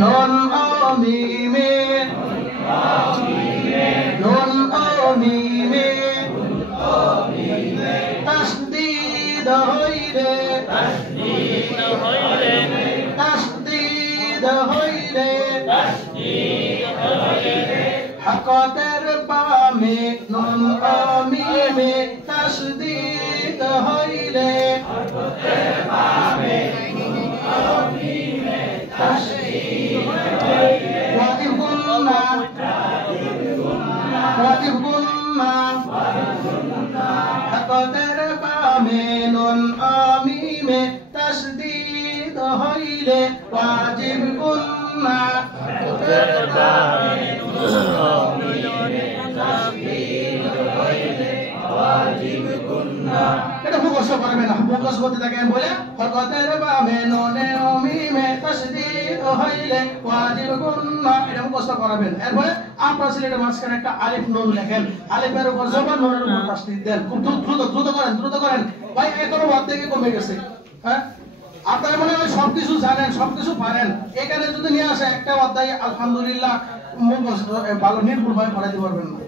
নুন ও মিমে নুন ও মিমে তাসদীদ হইলে তাসদীদ হইলে হকতের বামে নুন ও মিমে তাসদীদ হইলে হকতের বামে নুন ও মিমে তাসদীদ হইলে ওয়াজিব গুন্না হকতের বামে নুন ও মিমে তাসদীদ হইলে ওয়াজিব গুন্না হকতের বামে নুন ও মিমে তাসদীদ হইলে ওয়াজিব গুন্না এটা মুখস্থ করবেন না মুখস্থ করতে থাকেন বলে হকতের বামে নুন ও মিমে তাসদীদ হইলে ওয়াজিব গুন্না এটা মুখস্থ করবেন এরপরে আপনার সিলেটের মাঝখানে একটা আলিফ নুন লেখেন আলিফের উপর জবর নুনের উপর তাসদীদ দেন খুব দ্রুত করেন ভাই এখনো বাদ থেকে কমে গেছে হ্যাঁ আপনারা মনে হয় সবকিছু জানেন সবকিছু পারেন এখানে যদি নিয়ে আসে একটা অধ্যায় আলহামদুলিল্লাহ মুখস্থ ভালো নির্ভুল ভাবে পড়াইতে পারবেন না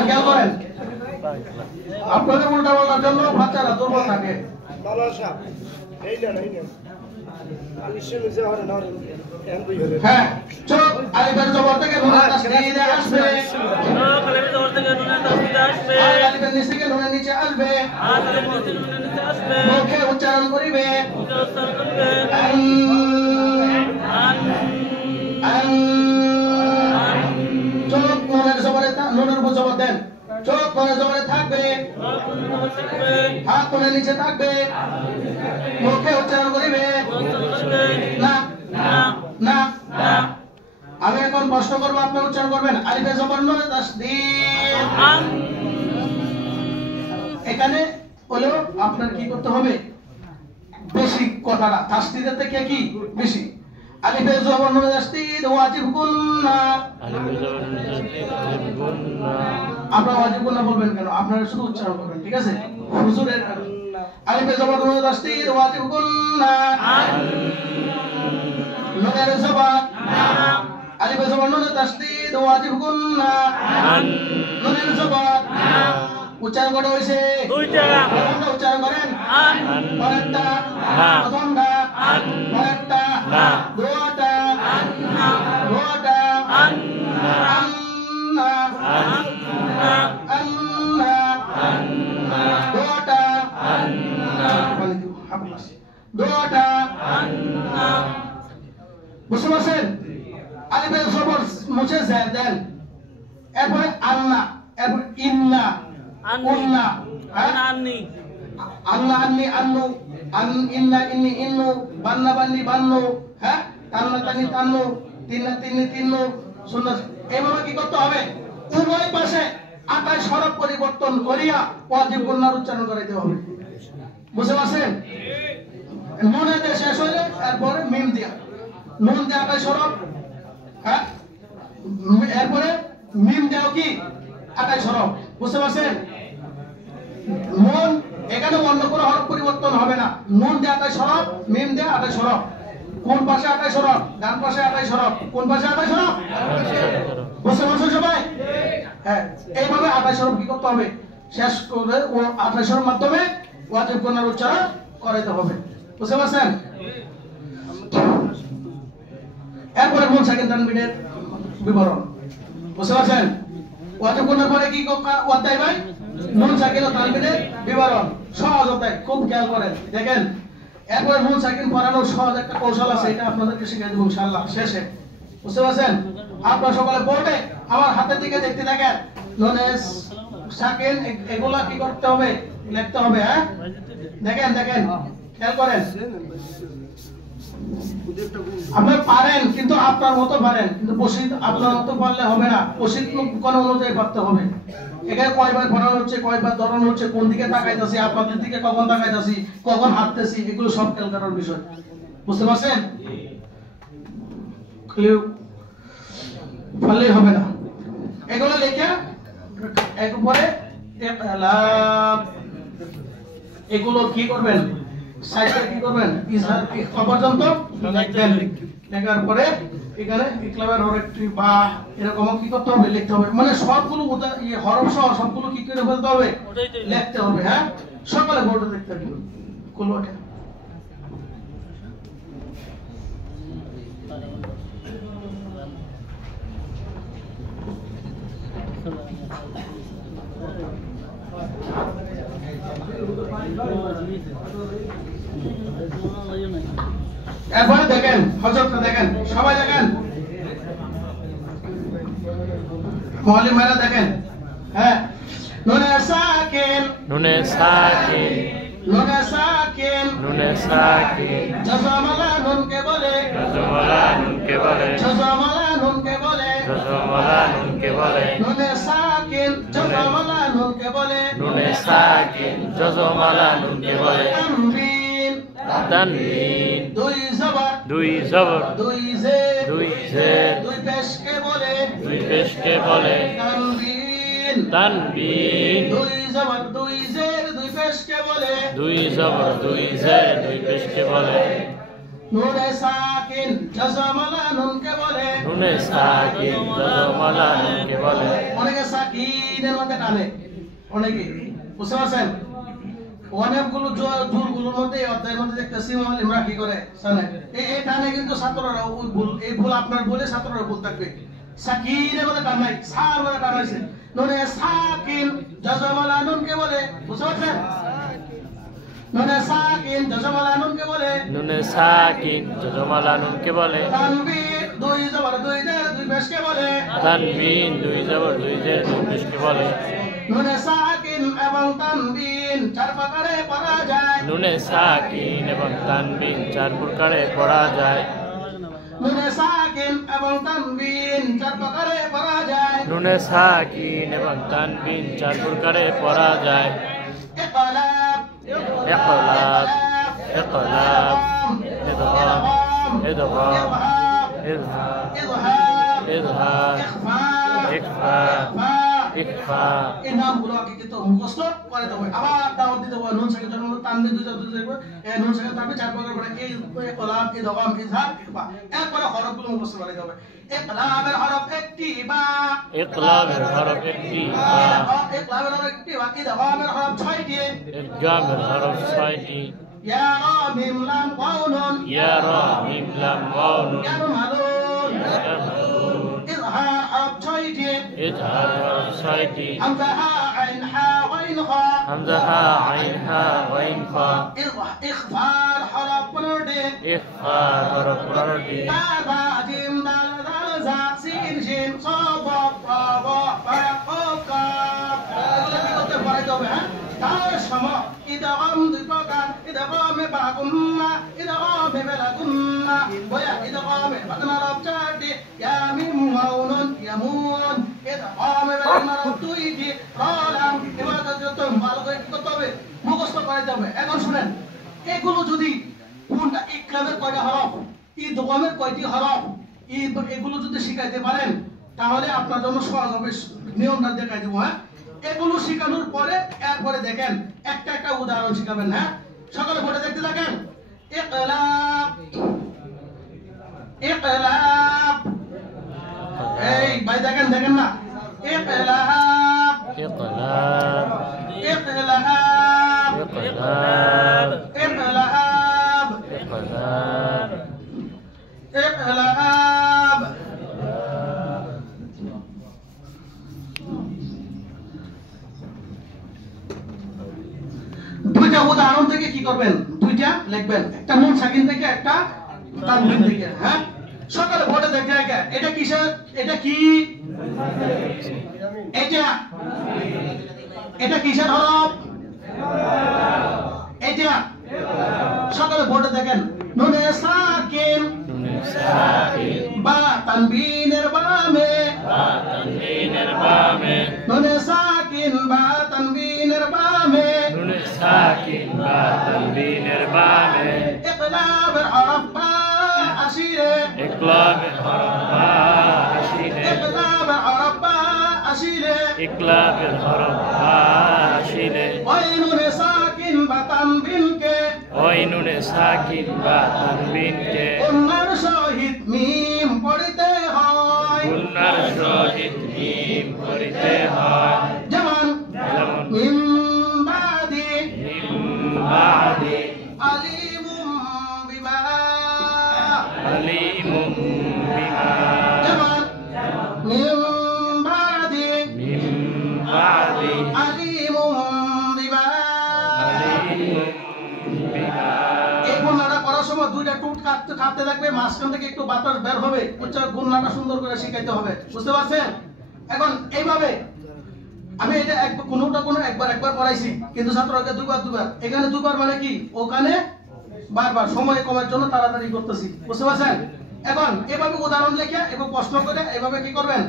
খেয়াল করেন আপনাদের উল্টা বলার জন্য বাচ্চারা দুর্বল থাকে হ্যাঁ চোখ আলিফের জবর থেকে নুনের তাসদীদ আসবে আলিফের নিচে থেকে নুনের নিচে আসবে মুখে উচ্চারণ করিবে চোখ নুনের উপর জবর দেন চোখ নুনের জবরে থাকবে হাত নুনের নিচে থাকবে মুখে উচ্চারণ করিবে না না আমি এখন প্রশ্ন করবো আপনি উচ্চারণ করবেন আলিফে জবর নুনে তাসদীদ এখানে হলো আপনার কি করতে হবে বেশি কথাটা তাসদীদের থেকে কি বেশি আলিফে জবর নুনে তাসদীদ ওয়াজিব গুন্না আপনারা ওয়াজিব গুন্না বলবেন কেন আপনারা শুধু উচ্চারণ করবেন ঠিক আছে হুজুরের আলিফে জবর নুনে তাসদীদ ওয়াজিব গুন্না নুনের জবর আলিফে জবর নুনে তাসদীদ ওয়াজিব গুন্না নুনের জবর উচ্চারণ করা হয়েছে দুইটা উচ্চারণ করেন পরেরটা প্রথমটা পরেরটা দুটা দুটা আন্না আন্না আন্না দুটা আন্না দুটা আন্না বুঝতে পারছেন আলিফের জবর মুছে দেন এরপরে আন্না এরপর ইন্না উন্না আন্নি আন্না আন্নি আন্নু ইন্না ইন্নি ইন্নু বান্না বান্নি বান্নু হ্যাঁ তান্না তান্নি তান্নু তিন্না তিন্নি তিন্নু সুন্নাহ এইভাবে কি করতে হবে উভয় পাশে আকাশ হরফ পরিবর্তন করিয়া ওয়াজিব গুন্নার উচ্চারণ করাইতে হবে বুঝতে পারছেন নুনে দিয়ে শেষ হইলে এরপরে মিম দিয়া নুন দিয়ে আকাশ হরফ হ্যাঁ এরপরে মিম দেও কি আকাশ হরফ বুঝতে পারছেন নুন এখানে অন্য কোনো হরফ পরিবর্তন হবে না নুন দিয়ে আকাশ হরফ মিম দিয়ে আকাশ হরফ কোন পাশে আকাশ হরফ ডান পাশে আকাশ হরফ কোন পাশে আকাশ হরফ বুঝতে পারছেন সবাই হ্যাঁ এইভাবে আকাশ হরফ কি করতে হবে শেষ করে ও আকাশ হরফের মাধ্যমে ওয়াজিব গুন্নার উচ্চারণ করাইতে হবে বুঝতে পারছেন এরপরে নুন সাকিন তানবিনের বিবরণ বুঝতে পারছেন ওয়াজিব গুন্নার পরে কি অধ্যায় ভাই নুন সাকিন ও তানবিনের বিবরণ সহজ অধ্যায় খুব খেয়াল করেন দেখেন এরপরে নুন সাকিন পড়ানোর সহজ একটা কৌশল আছে এটা আপনাদেরকে শিখিয়ে দেব ইনশাআল্লাহ শেষে বুঝতে পারছেন আপনারা সকলে বোর্ডে আমার হাতের দিকে দেখতে থাকেন নুন সাকিন এগুলা কি করতে হবে লিখতে হবে হ্যাঁ দেখেন দেখেন খেয়াল করেন আপনি পারেন কিন্তু আপনার মতো পারেন কিন্তু বসিত আপনার মতো পারলে হবে না বসিত কোন অনুযায়ী করতে হবে এখানে কয়বার পড়ানো হচ্ছে কয়বার ধরানো হচ্ছে কোন দিকে তাকাইতেছি আপনাদের দিকে কখন তাকাইতেছি কখন হাঁটতেছি এগুলো সব খেয়াল করার বিষয় বুঝতে পারছেন পারলেই হবে না এগুলো লিখে একবারে এগুলো কি করবেন সাইডে কি করবেন ইজহার ইখফা পর্যন্ত লিখবেন লেখার পরে এখানে ইকলাবের হরফটি বা এরকম কি করতে হবে লিখতে হবে মানে সবগুলো হরফ সহ সবগুলো কি করে ফেলতে হবে লিখতে হবে হ্যাঁ সকালে বোর্ডে দেখতে হবে কোন ওটা এরপরে দেখেন হযরতটা দেখেন সবাই দেখেন মুআল্লিম ভাইরা দেখেন হ্যাঁ নুনে সাকিন নুনে সাকিন নুনে সাকিন নুনে সাকিন জজমালা নুনকে বলে জজমালা নুনকে বলে জজমালা নুনকে বলে জজমালা নুনকে বলে নুনে সাকিন জজমালা নুনকে বলে নুনে সাকিন জজমালা নুনকে বলে তানবিন তানবিন দুই জবর দুই জবর দুই জের দুই জের দুই পেশকে বলে দুই পেশকে বলে তানবিন তানবিন দুই জবর দুই জের দুই পেশকে বলে দুই জবর দুই জের দুই পেশকে বলে নুনে সাকিন জজমালা নুনকে বলে নুনে সাকিন জজমালা নুনকে বলে অনেকে সাকিনের মধ্যে টানে অনেকে বুঝতে পারছেন অনেকগুলো জোরগুলোর মধ্যে এই অধ্যায়ের মধ্যে দেখতেছি মুআল্লিমরা কি করে জানেন এই টানে কিন্তু ছাত্ররা ওই ভুল এই ভুল আপনার বলে ছাত্ররা ভুল থাকবে সাকিনের মধ্যে টান নাই সার মধ্যে টান হয়েছে নুনে সাকিন জজমালা নুনকে বলে বুঝতে পারছেন নুনে সাকিন জজমালা নুনকে বলে নুনে সাকিন জজমালা নুনকে বলে তানবিন দুই জবর দুই জের দুই পেশকে বলে তানবিন দুই জবর দুই জের দুই পেশকে বলে নুনে সাকিন এবং তানবিন চার প্রকারে পড়া যায় নুনে সাকিন এবং তানবিন চার প্রকারে পড়া যায় নুনে সাকিন এবং তানবিন চার প্রকারে পড়া যায় নুনে সাকিন এবং তানবিন চার প্রকারে পড়া যায় ইকলাব ইকলাব ইকলাব ইদগাম ইদগাম ইজহার ইজহার ইজহার ইখফা ইখফা ইখফা এই নামগুলো আগে কিন্তু মুখস্থ করে দেবো আবার দাওয়াত দিতে হবে নুন সাকিন জন্ম তানবিন দুই জবর এই নুন সাকিন তানবিন চার প্রকার করে এই ইকলাব ইদগাম ইজহার ইখফা এরপরে হরফগুলো মুখস্থ করে দেবে ইকলাবের হরফ একটি বা ইকলাবের হরফ একটি বা ইকলাবের হরফ একটি বা ইদগামের হরফ ছয়টি ইদগামের হরফ ছয়টি ইয়া রা মিম লাম ওয়াও নুন ইয়া রা মিম লাম ওয়াও নুন ইয়ারমালুন ইজহার হরফ ছয়টি ইজহার হরফ ছয়টি হামজা হা আইন হা গাইন খা হামজা হা আইন হা গাইন খা ইখফার হরফ 15টি ইখফা হরফ 15টি তা বা জিম দাল দাল জা সিন শিন সাদ রা বা ফা কফ কাফ এগুলো কি করতে পারে তবে হ্যাঁ তার সম ইদগাম দুই প্রকার ইদগামে বাগুন্না ইদগামে বেলাগুন্না ওয়া ইদগামে বাদনা রব চারটি ইয়া মিম ওয়াও নুন ইয়ামুন ইদগামে বেলাগুন্না রব দুইটি রালাম এবার যত ভালো করে করতে হবে মুখস্থ করে যাবে এখন শুনেন এগুলো যদি কোনটা ইকরামের কয়টা হরফ ইদগামের কয়টি হরফ এগুলো যদি শিখাইতে পারেন তাহলে আপনার জন্য সহজ হবে নিয়মটা দেখাই দেবো হ্যাঁ এগুলো শেখানোর পরে এরপরে দেখেন একটা একটা উদাহরণ শিখাবেন হ্যাঁ সকালে পড়ে দেখতে থাকেন ইকলাব ইকলাব এই ভাই দেখেন দেখেন না ইকলাব ইকলাব ইকলাব ইকলাব ইকলাব ইকলাব ইকলাব দুইটা উদাহরণ থেকে কি করবেন দুইটা লিখবেন একটা নুন সাকিন থেকে একটা তানবিন থেকে হ্যাঁ সকালে বোর্ডে দেখে এটা কিসের এটা কি এটা কিসের হরফ এটা সকালে বোর্ডে দেখেন নুনে সাকিন নুনে সাকিন বা তানবিনের বামে বা তানবিনের বামে নুনে সাকিন বা তানবিনের বামে নুনে সাকিন বা তানবিনের বামে ইকলাবের হরফ বা আসিরে ইকলাবের হরফ বা আসিলে ইকলাবের হরফ বা আসিরে ইকলাবের হরফ বা আসিলে ওই নুনে সাকিন বা তান ওই নুনে সাকিন বা তানবিনকে গুন্নার সহিত মিম পড়িতে হয় গুন্নার সহিত মিম পড়িতে হয় যেমন যেমন মিম বাদি মিম বাদি আলিমুম বিমা আলিমুম বিমা যেমন মিম বাদি মিম বাদি আলিমুম বিমা আলিমুম বিমা এই গুন্নাটা করার সময় দুইটা টুট কাটতে কাটতে থাকবে, মাঝখান থেকে একটু বাতাস বের হবে, উচ্চারণ গুন্নাটা সুন্দর করে শিখাইতে হবে, বুঝতে পারছেন? এখন এইভাবে আমি এটা কোনো একবার পড়াইছি, কিন্তু ছাত্রকে দুবার এখানে দুবার মানে কি ওখানে বারবার, সময় কমের জন্য তাড়াতাড়ি করতেছি, বুঝতে পারছেন? এখন এভাবে উদাহরণ লিখে এবং প্রশ্ন করে এভাবে কি করবেন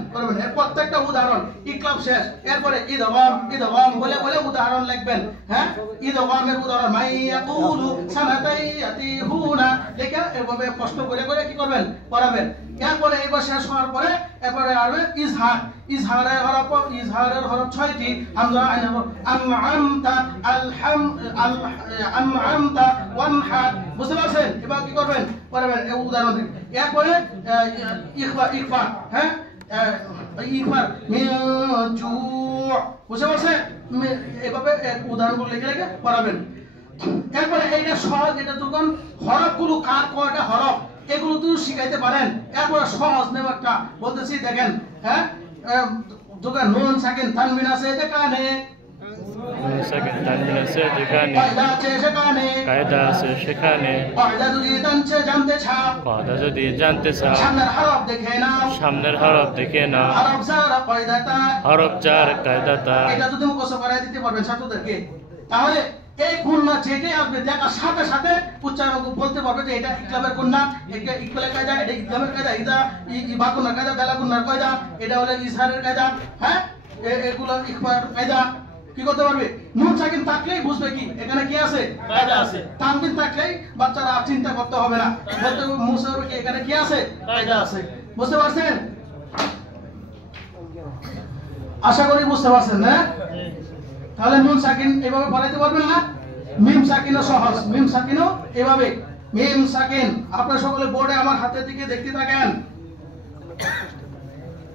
এর প্রত্যেকটা উদাহরণ ইকলাব শেষ, এরপরে ইদগাম বলে উদাহরণ লিখবেন। হ্যাঁ, ইদগামের উদাহরণ মাইয়াকুলু সানাতাইয়াতিহুনা লিখে এভাবে প্রশ্ন করে কি করবেন পড়াবেন। এরপরে এবার শেষ হওয়ার পরে এরপরে আসবে ইজহারের হরফ 6টি, হামজা আইন হরফ আমআমতা আমআমতা ওয়ানহা, বুঝতে পারছেন? এবার কি করবেন পড়াবেন এই উদাহরণ থেকে। এরপরে ইখফা হ্যাঁ ইখফার মিন জু, বুঝতে পারছেন? এভাবে উদাহরণগুলো লিখে পড়াবেন। এরপরে এইটা সহজ, এটা যখন হরফগুলো কার কয়টা হরফ এগুলো তো শিখাইতে পারেন। এরপরে সহজ নেওয়াটা বলতেছি, দেখেন হ্যাঁ, যখন নুন সাকিন তানবিন আছে যেখানে, নুন সাকিন তানবিন আছে যেখানে, কায়দা আছে সেখানে, কায়দা আছে সেখানে, কায়দা যদি জানতে চাও, কায়দা যদি জানতে চাও, সামনের হরফ দেখে নাও, সামনের হরফ দেখে নাও, হরফ যার কায়দাটা, হরফ যার কায়দাটা, এটা যদি মুখস্থ করায় দিতে পারবেন ছাত্রদেরকে, তাহলে এই গুণনা যেটা আসবে দেখার সাথে সাথে উচ্চারণ বলতে পারবে যে এটা ইকলাবের গুণনা, এটা ইকবালের কায়দা, এটা ইকলাবের কায়দা, এটা ইবা গুণনার কায়দা, বেলা গুণনার কায়দা, এটা হলো ইজহারের কায়দা। হ্যাঁ, এগুলো ইকবার কায়দা কি করতে পারবে। নুন সাকিন থাকলেই বুঝবে কি এখানে কি আছে, কায়দা আছে। তানবিন থাকলেই বাচ্চারা আর চিন্তা করতে হবে না, বলতে মুছে হবে কি এখানে কি আছে, কায়দা আছে, বুঝতে পারছেন? আশা করি বুঝতে পারছেন না? তাহলে নুন সাকিন এভাবে পড়াইতে পারবেন না। মিম সাকিনও সহজ, মিম সাকিনও এভাবে, মিম সাকিন আপনারা সকলে বোর্ডে আমার হাতের দিকে দেখতে থাকেন।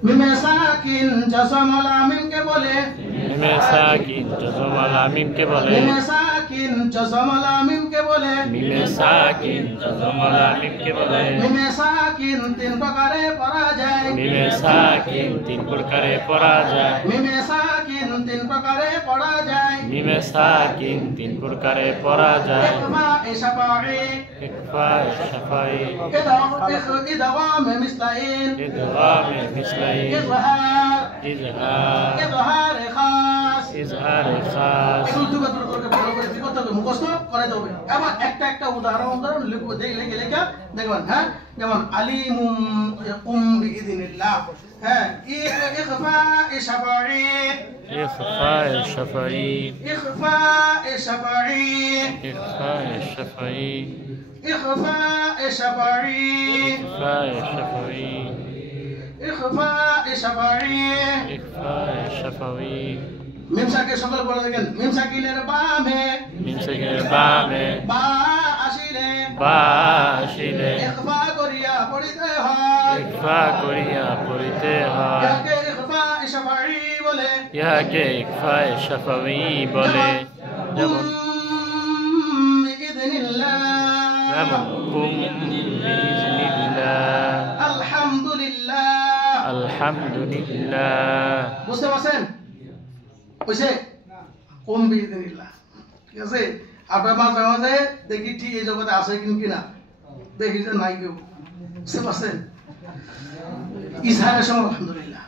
মিমে সাকিন জজমাল আমিনকে বলে, মিমে সাকিন জজমাল আমিনকে বলে, মিমে সাকিন জজমাল আমিনকে বলে, মিমে সাকিন জজমাল আমিনকে বলে, মিমে সাকিন তিন প্রকারে পড়া যায়, মিমে সাকিন তিন প্রকারে পড়া যায়, মিমে সাকিন তিন প্রকারে পড়া যায়, মিমে সাকিন তিন প্রকারে পড়া যায়, ইকফা ইশফাঈ ইকফা শাফাই, ইদগাম মিসলাইন, ইদগাম মিসলাই, ইজহার ইজহার খাস, ইজহার খাস, এগুলো দুটো করে ভালো করে কি করতে হবে, মুখস্থ করাতে হবে। এবার একটা উদাহরণ লিখে দেখবেন। হ্যাঁ, যেমন আলিমুম বিইذنিল্লাহ, হ্যাঁ, ইখফা ইশফাঈ, ইখফা শাফাই, ইখফা ইশফাঈ, ইখফা শাফাই, ইখফা ইশফাঈ, ইখফা শাফাই, ইখফা ইশফাঈ, ইখফা শাফাই। মিম সাকিন সকলে পড়ে দেখেন। মিম সাকিনের বামে, মিম সাকিনের বামে, বা আসিলে, বা আসিলে, ইখফা করিয়া পড়িতে হয়, ইখফা করিয়া পড়িতে হয়, ইয়াকে ইখফা ইশফাঈ বলে, ইহাকে ইখফা শাফাই বলে। যেমন বিইذنিল্লাহ, যেমন কুম বিইذনিল্লাহ, আলহামদুলিল্লাহ, আলহামদুলিল্লাহ, বুঝতে পারছেন? বুঝছে? কুম বিইذনিল্লাহ, ঠিক আছে? আপনার মাঝে মাঝে দেখি ঠিক এই জগতে আছে কিনা, দেখি যে নাই কেউ, বুঝতে পারছেন? ইজহারের সময় আলহামদুলিল্লাহ,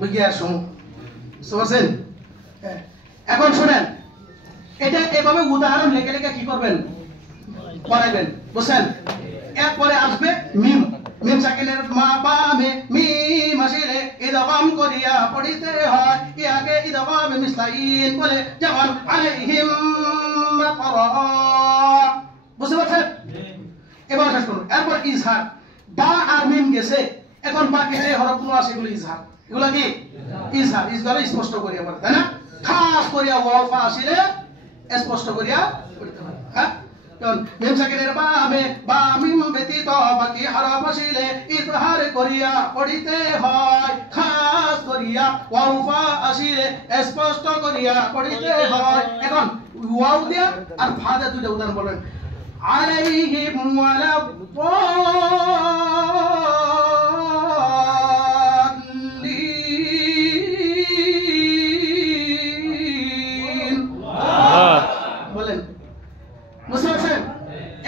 বিজ্ঞার সময়, বুঝতে পারছেন? এখন শোনেন, এটা এভাবে উদাহরণ লিখে কি করবেন পড়াইবেন, বুঝছেন? এরপরে আসবে মিম, মিম সাকিনের মা বা মিম আসিলে ইদগাম করিয়া পড়িতে হয়, ইয়াকে ইদগাম মিসলাইন বলে। যেমন আলাইহিম মাকরা, বুঝতে পারছেন? এবার শেষ করুন। এরপর ইজহার, বা আর মিম গেছে, এখন বাকি যে হরফগুলো আছে এগুলো ইজহার, এগুলো কি ইজহার, ইজহারে স্পষ্ট করিয়া পড়ে, তাই না? খাস করিয়া ওয়াফা আসিলে স্পষ্ট করিয়া পড়তে হয়। হ্যাঁ, মিম সাকিনের বামে বা মিম ব্যতীত বাকি হরফ আসিলে ইজহার করিয়া পড়িতে হয়, খাস করিয়া ওয়াও ফা আসিলে স্পষ্ট করিয়া পড়িতে হয়। এখন ওয়াও দিয়া আর ফা দিয়া দুইটা উদাহরণ বলেন। আলাইহিম ওয়ালা বলেন, বুঝতে পারছেন?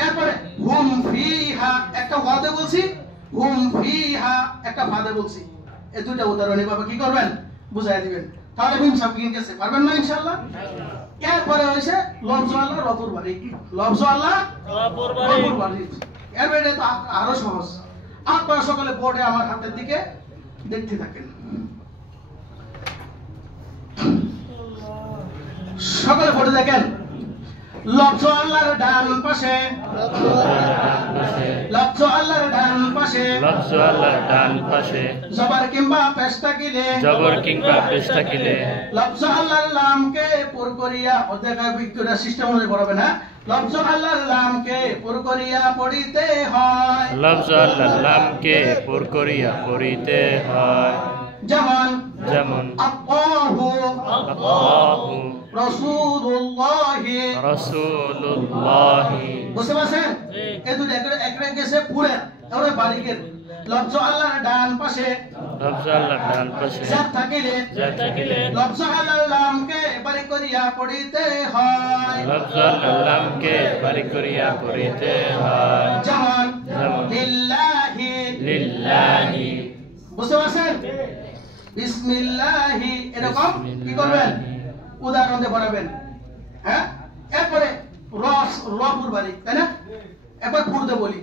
এরপরে হুম ফিহা একটা ওয়াদে বলছি, হুম ফিহা একটা ফাদে বলছি। এই দুইটা উদাহরণ এভাবে কি করবেন, বুঝাই দিবেন। তাহলে মিম সাকিন গেছে, পারবেন না ইনশাআল্লাহ? এরপরে হইছে লফজ আল্লাহ রফুর বাড়ি, লফজ আল্লাহ রফুর বাড়ি। এর বাইরে তো আরো সহজ। আপনারা সকলে বোর্ডে আমার হাতের দিকে দেখতে থাকেন, সকলে বোর্ডে দেখেন। লফজ আল্লাহর ডান পাশে, লফজ আল্লাহর ডান পাশে, লফজ আল্লাহর ডান পাশে জবর কিংবা পেশ থাকিলে, জবর কিংবা পেশ থাকিলে লফজ আল্লাহর লামকে পুর করিয়া, ও দেখা বিক্রিয়া সিস্টেম অনুযায়ী পড়াবে না। লফজ আল্লাহর লামকে পুর করিয়া পড়িতে হয়, লফজ আল্লাহর লামকে পুর করিয়া পড়িতে হয়। যেমন যেমন আল্লাহু আল্লাহু রাসূলুল্লাহি, রাসূলুল্লাহি। বুঝতে পারছেন? এই দুটো একটা গেছে পুরে, এবারে বারিকের লফজ আল্লাহর ডান পাশে, লফজ আল্লাহর ডান পাশে জাত থাকিলে, জাত থাকিলে লফজ আল্লাহর লামকে বারিক করিয়া পড়িতে হয়, লফজ আল্লাহর লামকে বারিক করিয়া পড়িতে হয়। যেমন যেমন লিল্লাহি, লিল্লাহি। বুঝতে পারছেন? বিসমিল্লাহি, এরকম কি করবেন, উদাহরণ দিয়ে পড়াবেন। হ্যাঁ, এরপরে রপুর বাড়ি, তাই না? এবার পড়তে বলি।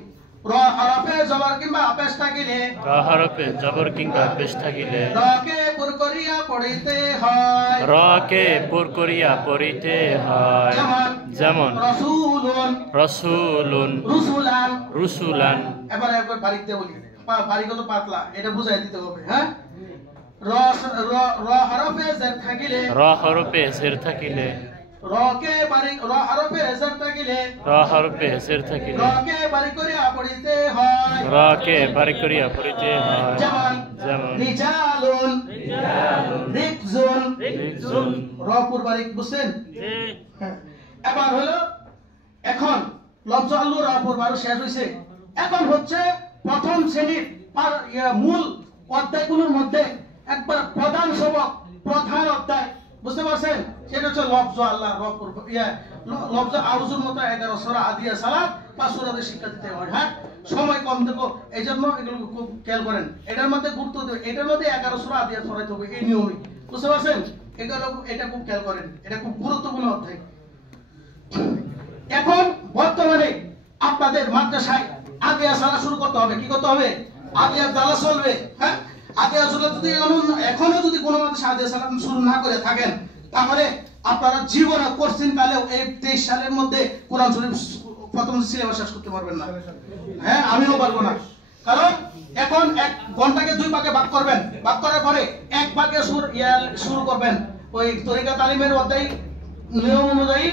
র হরফে জবর কিংবা পেশ থাকিলে, র হরফে জবর কিংবা পেশ থাকিলে রকে পুর করিয়া পড়িতে হয়, রকে পুর করিয়া পড়িতে হয়। যেমন যেমন রাসূলুন, রাসূলুন, রুসুলান। রুসুলান। এবার একবার বাড়িতে বলি, বাড়িগত পাতলা, এটা বুঝাই দিতে হবে। হ্যাঁ, র হরফে জের থাকিলে, র হরফে জের থাকিলে রকে বাড়ি, র হরফে জের থাকিলে র হরফে জের থাকিলে রকে বাড়ি করিয়া পড়িতে হয়, রকে বারিক করিয়া পড়িতে হয়। যেমন যেমন রিজালুন, রিকজুন, রিকজুন। রপুর বাড়ি, বুঝছেন? হ্যাঁ। এবার হলো, এখন লফজ আল্লাহ রপুর বাড়ি শেষ হইছে। এখন হচ্ছে প্রথম শ্রেণীর মূল অধ্যায়গুলোর মধ্যে একবার প্রধান সবক, প্রধান অধ্যায়, বুঝতে পারছেন? সেটা হচ্ছে লফজ আল্লাহ রপুর লফজ আউযুর মতো 11 সূরা আদিয়া সালাত 5 সূরাতে শিক্ষা দিতে হয়। হ্যাঁ, সময় কম দেবো, এই জন্য এগুলো খুব খেয়াল করেন। এটার মধ্যে গুরুত্ব দেবে, এটার মধ্যে 11 সূরা আদিয়া পড়াইতে হবে, এই নিয়মে, বুঝতে পারছেন? এটা খুব খেয়াল করেন, এটা খুব গুরুত্বপূর্ণ অধ্যায়। এখন বর্তমানে আপনাদের মাদ্রাসায় আদিয়া সালাত শুরু করতে হবে। কি করতে হবে? আদিয়া সালাত চলবে। হ্যাঁ, আদিয়া সালাত যদি এখনো যদি কোনো মাদ্রাসা আদিয়া সালাত শুরু না করে থাকেন, তাহলে আপনারা জীবনে কোশ্চিন কালেও এই 23 সালের মধ্যে কোরআন শরীফ প্রথম সিলেবাস শেষ করতে পারবেন না। হ্যাঁ, আমিও পারবো না। কারণ এখন 1 ঘন্টাকে 2 ভাগে ভাগ করবেন, ভাগ করার পরে 1 ভাগে শুরু করবেন ওই তরিকা তালিমের অধ্যায় নিয়ম অনুযায়ী,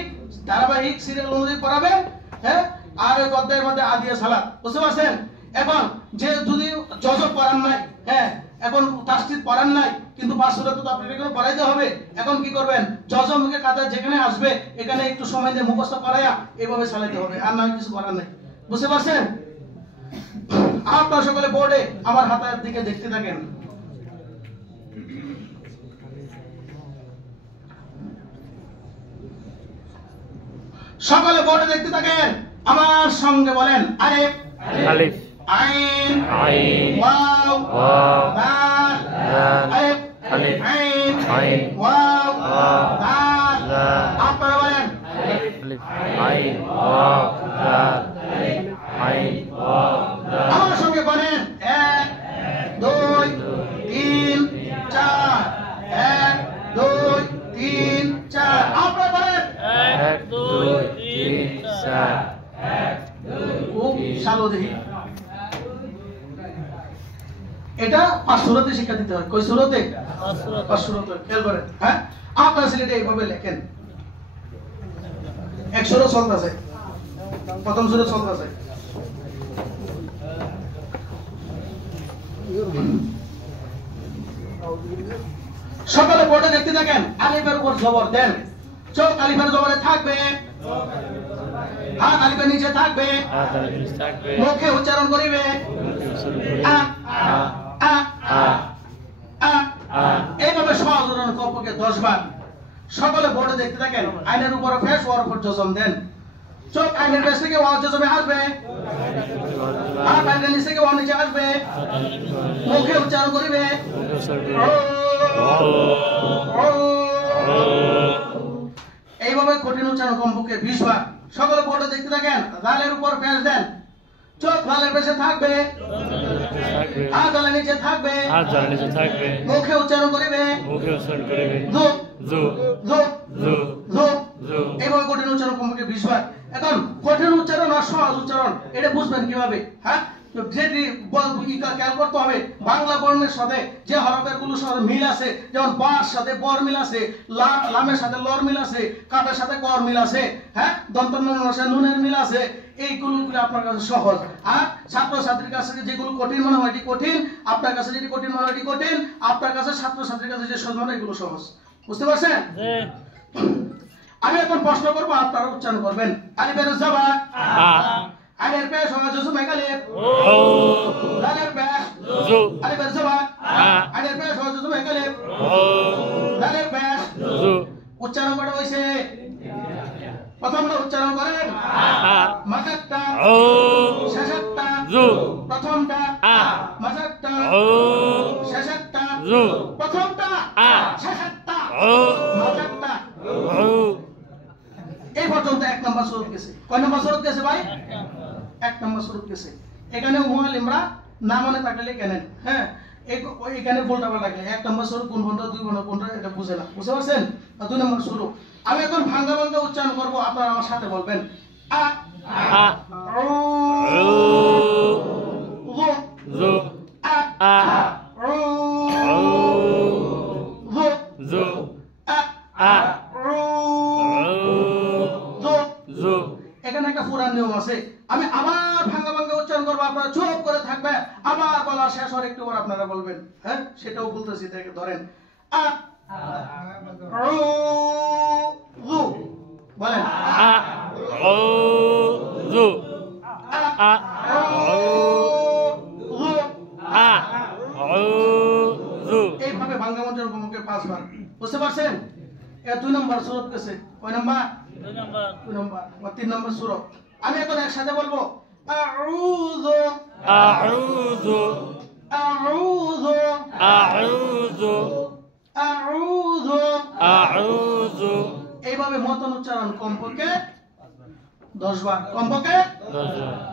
ধারাবাহিক সিরিয়াল অনুযায়ী পড়াবেন। হ্যাঁ, আর ওই অধ্যায়ের মধ্যে আদিয়া সালাত, বুঝতে পারছেন? এখন যে যদি জজব পড়ান নাই, হ্যাঁ, এখন তাসদীদ পড়ান নাই, কিন্তু 5 সূরা তো আপনাকে এগুলো পড়াইতে হবে। এখন কি করবেন? জজব মুখে কাদা যেখানে আসবে এখানে একটু সময় দিয়ে মুখস্থ করায়া এভাবে চালাতে হবে, আর না কিছু করার নাই। বুঝতে পারছেন? আপনারা সকলে বোর্ডে আমার হাতের দিকে দেখতে থাকেন। সকলে বোর্ডে দেখতে থাকেন, আমার সঙ্গে বলেন। আলিফ, আলিফ, আইন, আইন, ওয়াও, ওয়াও, দাল, দাল, আলিফ, আলিফ, আইন, আইন, ওয়াও, ওয়াও, দাল। দাল। আপনারা বলেন। আলিফ, আইন, ওয়াও, দাল, আইন, ওয়াও, দাল। আমার সঙ্গে বলেন। 1, 2, 3, 4। 1, 2, 3, 4। আপনারা বলেন। 1, 2, 3, 4। খুব শালো দেখি। এটা 5 সূরাতে শিক্ষা দিতে হয়। কয় সূরাতে? 5 সূরাতে। খেয়াল করেন। হ্যাঁ, আপনারা সিলেটে এইভাবে লেখেন। 100 চলতেছে। প্রথম সূরা চলতেছে। সকালে বোর্ডে দেখতে থাকেন, আলিফের উপর জবর দেন, চোখ আলিফের জবরে থাকবে, হাত আলিফের নিচে থাকবে, মুখে উচ্চারণ করিবে আ আ আ আ। এইভাবে সহজ উচ্চারণ কমপক্ষে 10 বার। সকালে বোর্ডে দেখতে থাকেন, আইনের উপরে ফেস ওর উপর জজম দেন, চোখ আইনের কাছ থেকে ওয়াও জজমে আসবে, হাত আইনের নিচ থেকে ওয়াও নিচে আসবে, মুখে উচ্চারণ করিবে এইভাবে কঠিন উচ্চারণ কমপক্ষে 20 বার। সকলে বোর্ডে দেখতে থাকেন, গালের উপর ফেস দেন, চোখ গালের পাশে থাকবে, হাত গালের নিচে থাকবে, মুখে উচ্চারণ করিবে জু জু জু জু। এইভাবে কঠিন উচ্চারণ কমপক্ষে 20 বার। এখন কঠিন উচ্চারণ আর সহজ উচ্চারণ এটা বুঝবেন কিভাবে? হ্যাঁ, তো যেটি খেয়াল করতে হবে, বাংলা বর্ণের সাথে যে হরফের গুলোর সাথে মিল আছে, যেমন বার সাথে বর মিল আছে, লামের সাথে লর মিল আছে, কাফের সাথে কর মিল আছে, হ্যাঁ, দন্ত নুনের সাথে নুনের মিল আছে, এইগুলো আপনার কাছে সহজ। আর ছাত্রছাত্রীর কাছে যেগুলো কঠিন মনে হয় এটি কঠিন, আপনার কাছে যেটি কঠিন মনে হয় এটি কঠিন, আপনার কাছে ছাত্রছাত্রীর কাছে যে সহজ মনে হয় এগুলো সহজ। বুঝতে পারছেন? আমি এখন প্রশ্ন করবো, আপনারা উচ্চারণ করবেন। আলিফের জবর আ, আইনের পেশ হয় জজম একালিফ ও, লালের পেশ জু, আলিফের জবর আ, আইনের পেশ হয় জজম একালিফ ও, লালের পেশ জু। উচ্চারণ করা হইছে, প্রথমটা উচ্চারণ করেন আ, মাঝারটা ও, শেষেরটা জু, প্রথমটা আ, মাঝারটা ও, শেষেরটা জু, প্রথমটা আ, শেষেরটা ও, মাঝারটা ও। এই পর্যন্ত 1 নম্বর সূরা গেছে। কয় নম্বর সূরা গেছে ভাই? 1 নম্বর সূরা গেছে। এখানে মুআল্লিমরা না মনে থাকলে লিখে নেন। হ্যাঁ, এখানে ভুলটা লাগলে 1 নম্বর সূরা কোন কোনটা, 2 নম্বর কোনটা এটা বুঝে না। বুঝতে পারছেন? 2 নম্বর সূরা। আমি এখন ভাঙা ভাঙা উচ্চারণ করব, আপনারা আমার সাথে বলবেন আ আ উ জু জু আ আ উ জু জু আ আ উ। এখানে একটা পুরান নিয়ম আছে, আমি আবার ভাঙা ভাঙা উচ্চারণ করবো, আপনারা চুপ করে থাকবে, আবার বলা শেষ হওয়ার একটু পর আপনারা বলবেন। হ্যাঁ, সেটাও বলতেছি, ধরেন আ উ জু, বলেন আ উ জু আ উ জু আ উ জু। এইভাবে ভাঙা উচ্চারণ কমকে 5 বার। বুঝতে পারছেন? এটা 2 নম্বর সূরা গেছে। কয় নম্বর? 2 নম্বর। 3 নম্বর সূরা। আমি এখন একসাথে বলবো আউযু আউযু আউযু আউযু আউযু আউযু। এইভাবে মতন উচ্চারণ কমপক্ষে 10 বার, কমপক্ষে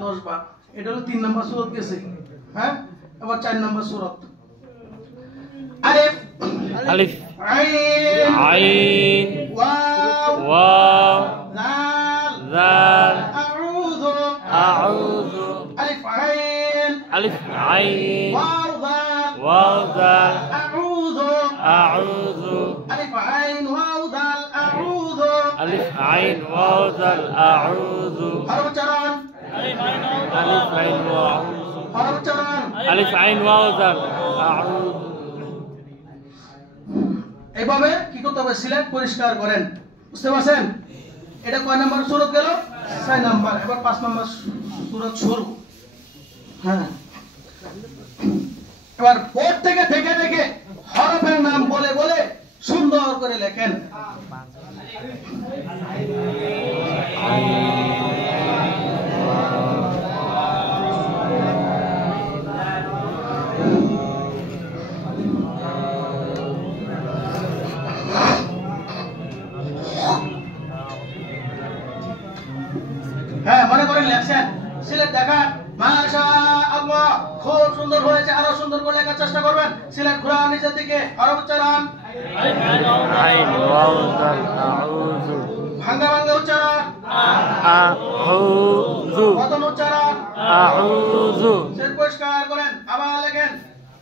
10 বার। এটা হলো 3 নম্বর সূরা গেছে। হ্যাঁ, এবার 4 নম্বর সূরা। আলিফ আলিফ আইন আইন ওয়াও ওয়াও জাল জাল আউযু আউযু আলিফ আইন ওয়াও জাল ওয়াও জাল আউযু আউযু আলিফ আইন ওয়াও জাল আউযু আলিফ আইন ওয়াও জাল আউযু। হরফ উচ্চারণ আলিফ আইন ওয়াও, হরফ উচ্চারণ আলিফ আইন ওয়াও জাল আউযু। এইভাবে কি করতে হবে? সিলেক্ট পরিষ্কার করেন। বুঝতে পারছেন? এটা কয় নম্বর সূরা গেল? 6 নম্বর। এবার 5 নম্বর সূরা শুরু। হ্যাঁ, এবার বোর্ড থেকে দেখে দেখে হরফের নাম বলে বলে সুন্দর করে লেখেন। হ্যাঁ, মনে করেন লেখছেন, সিলেট দেখান, মাশাআল্লাহ খুব সুন্দর হয়েছে, আরো সুন্দর করে লেখার চেষ্টা করবেন। সিলেট ঘোরান নিচের দিকে, হরফ উচ্চারণ আইন ওয়াও জাল আউযু, ভাঙা ভাঙা উচ্চারণ আউযু, মতন উচ্চারণ আউযু। সিলেট পরিষ্কার করেন, আবার লেখেন।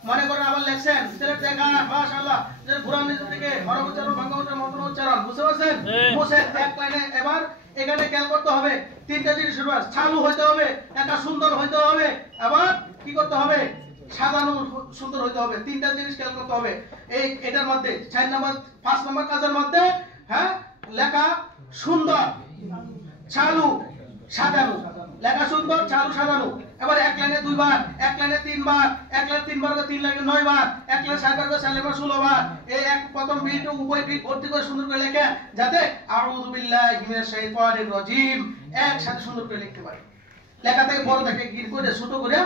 মনে করেন আবার লেখছেন, সিলেট দেখান, মাশাআল্লাহ যে ঘোরান নিচের দিকে, হরফ উচ্চারণ, ভাঙা উচ্চারণ, মতন উচ্চারণ। বুঝতে পারছেন? মুছে এক লাইনে এবার এখানে খেয়াল করতে হবে তিনটা জিনিস চালু হইতে হবে, এটা সুন্দর হইতে হবে, আবার কি করতে হবে সাজানো সুন্দর হইতে হবে। তিনটা জিনিস খেয়াল করতে হবে এই এটার মধ্যে 5 নম্বর কাজের মধ্যে। হ্যাঁ, লেখা সুন্দর, চালু, সাজানো। লেখা সুন্দর, চালু, সাজানো। এবার এক লাইনে 2 বার, এক লাইনে 3 বার, এক লাইনে 3 বার, 3 লাইনে 9 বার, এক লাইনে 7 বার, 4 লাইনে 16 বার। এই এক প্রথম বিট উভয় বিট ভর্তি করে সুন্দর করে লেখা, যাতে আউযু বিল্লাহি মিনাশ শাইতানির রাজিম একসাথে সুন্দর করে লিখতে পারে। লেখা থেকে বড় থেকে গির করে ছোট করে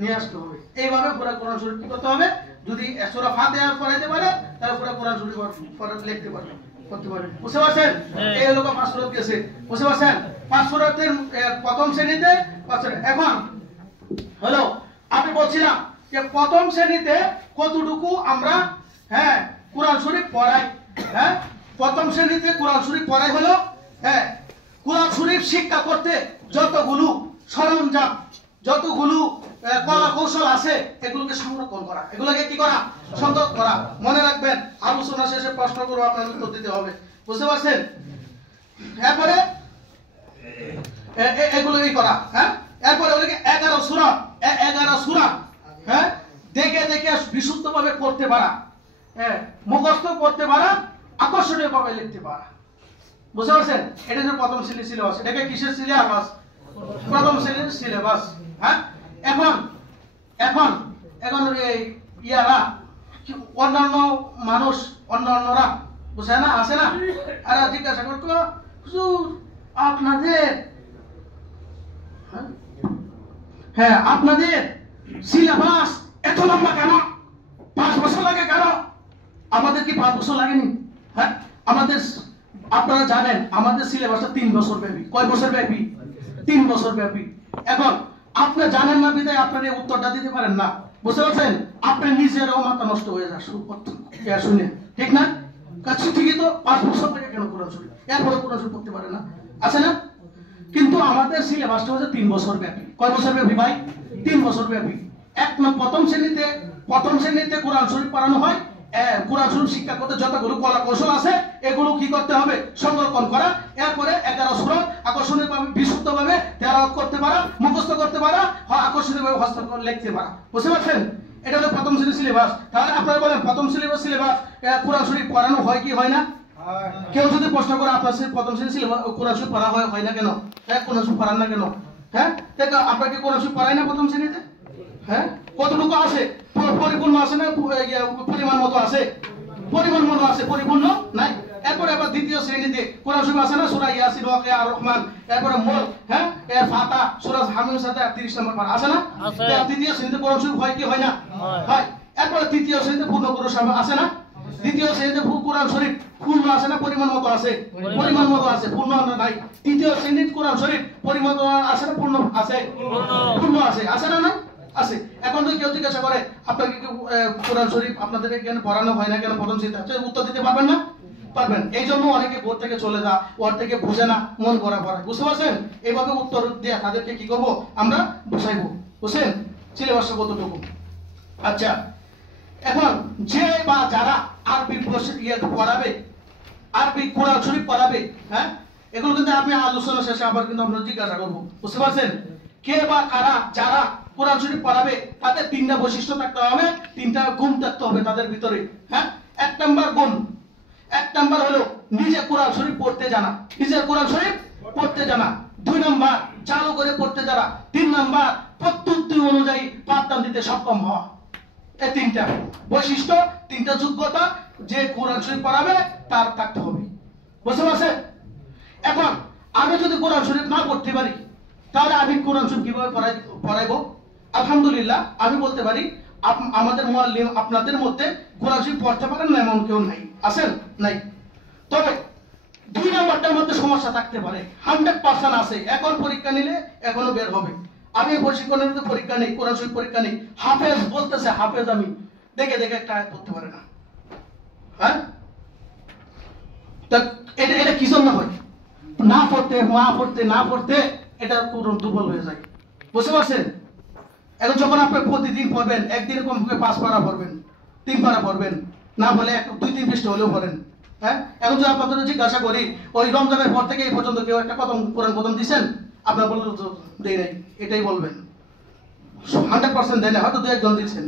নিয়ে আসতে হবে। এইভাবে পুরো কোরআন শরীফ কি করতে হবে, যদি সূরা ফাতিহা পড়াইতে পারে তাহলে পুরো কোরআন শরীফ লিখতে পারবে, করতে পারবে। বুঝতে পারছেন? এই হলো 5 সূরা গেছে। বুঝতে পারছেন? 5 সূরাতের প্রথম শ্রেণীতে। এখন হলো আমি বলছিলাম যে প্রথম শ্রেণীতে কতটুকু আমরা কোরআন শরীফ পড়াই। প্রথম শ্রেণীতে কোরআন শরীফ পড়াই হলো কোরআন শরীফ শিক্ষা করতে যতগুলো সরঞ্জাম, যতগুলো কলা কৌশল আছে এগুলোকে সংরক্ষণ করা, এগুলোকে কি করা, সংরক্ষণ করা। মনে রাখবেন, আলোচনা শেষে প্রশ্ন করবো, আপনার উত্তর দিতে হবে। বুঝতে পারছেন? এরপরে এগুলো করা। এরপরে ওগুলোকে 11 সূরা দেখে দেখে বিশুদ্ধভাবে পড়তে পারা, মুখস্থ করতে পারা, আকর্ষণীয় ভাবে লিখতে পারা। বুঝতে পারছেন? এটা হচ্ছে প্রথম শ্রেণীর সিলেবাস। এটাকে কিসের সিলেবাস? প্রথম শ্রেণীর সিলেবাস। এখন এখন এখন এই ইয়ারা অন্যান্য মানুষ, অন্যান্যরা বুঝে না, আসে না, আর জিজ্ঞাসা করতো হুজুর আপনাদের আপনাদের সিলেবাস এত লম্বা কেন? 5 বছর লাগে কেন? আমাদের কি 5 বছর লাগেনি? আমাদের, আপনারা জানেন আমাদের সিলেবাসটা 3 বছর ব্যাপী। কয় বছর ব্যাপী? 3 বছর ব্যাপী। এখন আপনি জানেন না বিধায় আপনার এই উত্তরটা দিতে পারেন না। বুঝতে পারছেন? আপনি নিজেরও মাথা নষ্ট হয়ে যায় শুনে, ঠিক না? কাছে ঠিকই তো 5 বছর থেকে কেন কোরআন শরীফ, এরপরে কোরআন শরীফ পড়তে পারে না, আছে না? কিন্তু আমাদের সিলেবাসটা হচ্ছে 3 বছর ব্যাপী। কয় বছর ব্যাপী ভাই? 3 বছর ব্যাপী। প্রথম শ্রেণীতে কোরআন শরীফ পড়ানো হয়। কোরআন শরীফ শিক্ষা করতে যতগুলো কলা কৌশল আছে এগুলো কি করতে হবে, সংরক্ষণ করা। এরপরে 11 সূরা আকর্ষণীয়ভাবে বিশুদ্ধভাবে তেলাওয়াত করতে পারা, মুখস্থ করতে পারা, আকর্ষণীয়ভাবে হস্তাক্ষর লিখতে পারা। বুঝতে পারছেন? এটা হলো প্রথম শ্রেণীর সিলেবাস। তাহলে আপনারা বলেন প্রথম সিলেবাস কোরআন শরীফ পড়ানো হয় কি হয় না? কেউ যদি প্রশ্ন করে আপনার প্রথম শ্রেণীর সিলেবাস কোরআন শরীফ পড়া হয় না কেন? কোরআন শরীফ পড়ান না কেন? আপনাকে কোরআন শরীফ পড়ায় না প্রথম শ্রেণীতে? কতটুকু আছে? পরিপূর্ণ আছে না পরিমাণ মতো আছে? পরিমাণ মতো আছে, পরিপূর্ণ নাই। এরপরে আবার দ্বিতীয় শ্রেণীতে কোরআন শরীফ আছে না, সূরা ইয়াসিন, ওয়াকিয়া, আর রহমান, এরপরে মুলক, ফাতিহা, সূরা হামিমের সাথে 30 নম্বর পারা আছে না? দ্বিতীয় শ্রেণীতে কোরআন শরীফ হয় কি হয় না? হয়। এরপরে তৃতীয় শ্রেণীতে পূর্ণ কোরআন শরীফ আছে না? দ্বিতীয় শ্রেণীতে কোরআন শরীফ পূর্ণ আছে না পরিমাণ মতো আছে? পরিমাণ মতো আছে, পূর্ণ নাই। তৃতীয় শ্রেণীর কোরআন শরীফ পরিমাণ আছে না পূর্ণ আছে? পূর্ণ আছে, আছে না? না আছে। এখন যদি কেউ জিজ্ঞাসা করে আপনাকে কোরআন শরীফ আপনাদের এখানে পড়ানো হয় না কেন প্রথম শ্রেণীতে, উত্তর দিতে পারবেন না? পারবেন। এই জন্য অনেকে বোর্ড থেকে চলে যায়, ওর থেকে বুঝে না, মন করা পড়ে। বুঝতে পারছেন? এইভাবে উত্তর দিয়ে তাদেরকে কি করবো, আমরা বুঝাইবো। বুঝছেন সিলেবাসটা কতটুকু? আচ্ছা, এখন যে বা যারা আরবি পড়াবে, আরবি কোরআন শরীফ পড়াবে, এগুলো কিন্তু আমি আলোচনা শেষে আবার কিন্তু আমরা জিজ্ঞাসা করবো। বুঝতে পারছেন? কে বা কারা যারা কোরআন শরীফ পড়াবে তাদের 3টা বৈশিষ্ট্য থাকতে হবে, 3টা গুণ থাকতে হবে তাদের ভিতরে। 1 নম্বর গুণ, 1 নম্বর হলো নিজে কোরআন শরীফ পড়তে জানা, নিজের কোরআন শরীফ পড়তে জানা। 2 নম্বর চালু করে পড়তে জানা। 3 নম্বর পদ্ধতি অনুযায়ী পাঠদান দিতে সক্ষম হওয়া। এই 3টা বৈশিষ্ট্য, 3টা যোগ্যতা যে কোরআন শরীফ পড়াবে তার থাকতে হবে। বুঝতে পারছেন? এখন আমি যদি কোরআন শরীফ না পড়তে পারি তাহলে আমি কোরআন শরীফ কিভাবে পড়াইবো? আলহামদুলিল্লাহ আমি বলতে পারি আমাদের মুআল্লিম আপনাদের মধ্যে কোরআন শরীফ পড়তে পারেন না এমন কেউ নাই, আছেন? নাই। তবে 2 নম্বরটার মধ্যে সমস্যা থাকতে পারে, 100% আছে। এখন পরীক্ষা নিলে এখনো বের হবে। আমি প্রশিক্ষণের মধ্যে পরীক্ষা নেই, কোরআন শরীফ পরীক্ষা নেই, হাফেজ বলতেছে, হাফেজ আমি দেখে দেখে একটা আয়াত পড়তে পারে না। এটা কি জন্য হয়? না পড়তে এটা কোরআন দুর্বল হয়ে যায়। বুঝতে পারছেন? এখন যখন আপনি প্রতিদিন পড়বেন, একদিনে কমপক্ষে 5 পারা পড়বেন, 3 পারা পড়বেন, না বলে 2-3 পৃষ্ঠা হলেও পড়েন, হ্যাঁ, এখন যদি আপনাদের জিজ্ঞাসা করি ওই রমজানের পর থেকে এই পর্যন্ত কেউ একটা কোরআন প্রথম দিচ্ছেন, আপনার বলবেন তো দেই নাই, এটাই বলবেন। 100% দেয় না, হয়তো 2-1 জন দিচ্ছেন,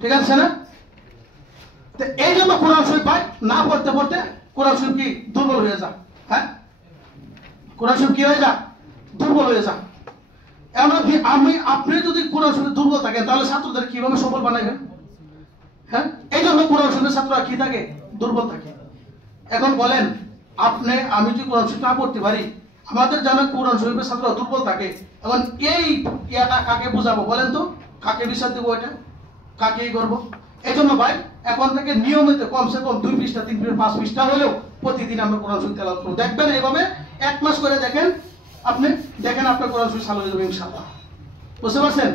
ঠিক আছে না? তো এই জন্য কোরআন শরীফ ভাই না পড়তে পড়তে কোরআন শরীফ কি দুর্বল হয়ে যায়। হ্যাঁ, কোরআন শরীফ কি হয়ে যায়? দুর্বল হয়ে যায়। এমনকি আপনি যদি কোরআন শরীফ দুর্বল থাকেন তাহলে ছাত্রদের কিভাবে সফল বানাইবেন? হ্যাঁ, এই জন্য কোরআন শরীফের ছাত্ররা কি থাকে? দুর্বল থাকে। এখন বলেন আমি যদি কোরআন শরীফ না পড়তে পারি, আমাদের জানা কোরআন শরীফের ছাত্ররা দুর্বল থাকে, এখন এই ইয়াটা কাকে বুঝাবো বলেন তো? কাকে বিশ্বাস দেবো? এটা কাকে করবো? এই জন্য ভাই এখন থেকে নিয়মিত কমসে কম 2 পৃষ্ঠা 3 পৃষ্ঠা 5 পৃষ্ঠা হলেও প্রতিদিন আমরা কোরআন শরীফ তেলাওয়াত করব। দেখবেন এইভাবে 1 মাস করে দেখেন, আপনি দেখেন আপনার কোরআন শরীফ চালু হয়ে যাবে ইনশাআল্লাহ। বুঝতে পারছেন?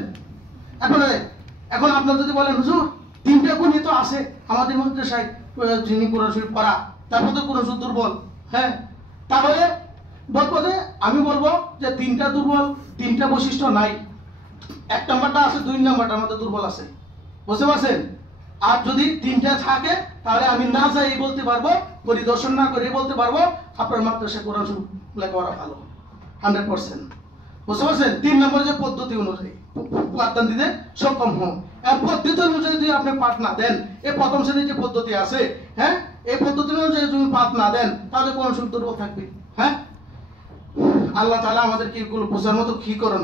এখন আপনার যদি বলেন হুজুর 3টা গুণই তো আছে আমাদের মধ্যে যিনি কোরআন শরীফ পড়া, তারপর তো কোরআন শরীফ দুর্বল। হ্যাঁ, তাহলে বলবো যে আমি বলবো যে 3টা দুর্বল, 3টা বৈশিষ্ট্য নাই। 1 নাম্বারটা আছে, 2 নাম্বারটা আমাদের দুর্বল আছে। বুঝতে পারছেন? আর যদি 3টা থাকে তাহলে আমি না যাই বলতে পারবো, পরিদর্শন না করে বলতে পারবো আপনার মাদ্রাসা কোরআন শরীফ লেখাপড়া ভালো 100%। বুঝতে পারছেন? 3 নম্বর যে পদ্ধতি অনুযায়ী পাঠদান দিতে সক্ষম হন। আর পদ্ধতি অনুযায়ী যদি আপনি পাঠ না দেন, এই প্রথম শ্রেণীর যে পদ্ধতি আছে, হ্যাঁ, এই পদ্ধতি অনুযায়ী যদি পাঠ না দেন তাহলে কোরআন শরীফ দুর্বল থাকবে। হ্যাঁ, আল্লাহ তাআলা আমাদেরকে এগুলো বোঝার মতো কি করেন,